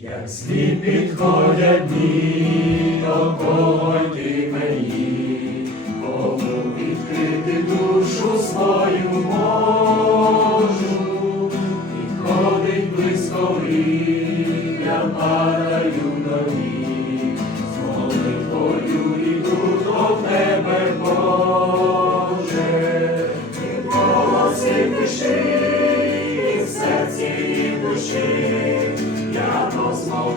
Як злі підходять дні, ти мені, Богу відкрити душу свою можу, підходить близько я падаю до ніг,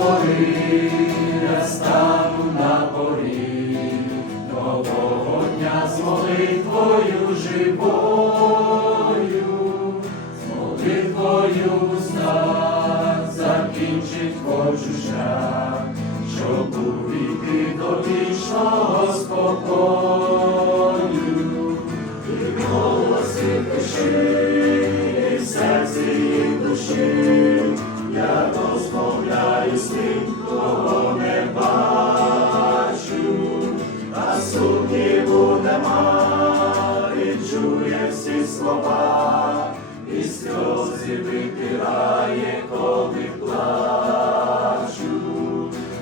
пори я стану на порі, нового дня з молитвою живою, з молитвою в закінчить хочу шлях, щоб увійти до вічного спокою. Чує всі слова, і сльози витирає, коли плачу,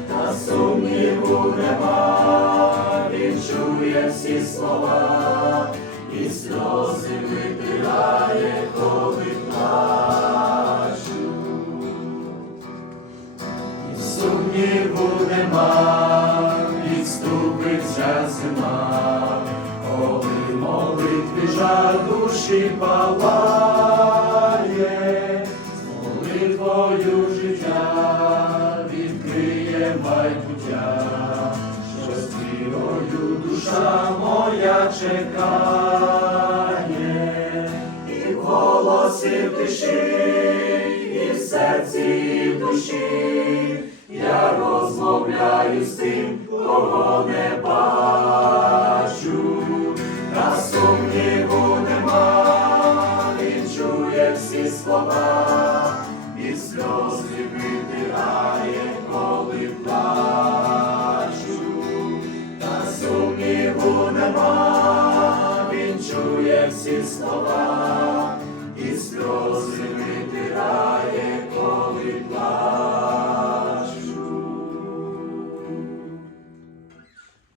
та сумніву нема, він чує всі слова, і сльози витирає, коли плачу. Душі палає, з молитвою життя відкриє майбуття, що з вірою душа моя чекає, і в голосі в тиші, і в серці, і в душі, я розмовляю з тим, слова,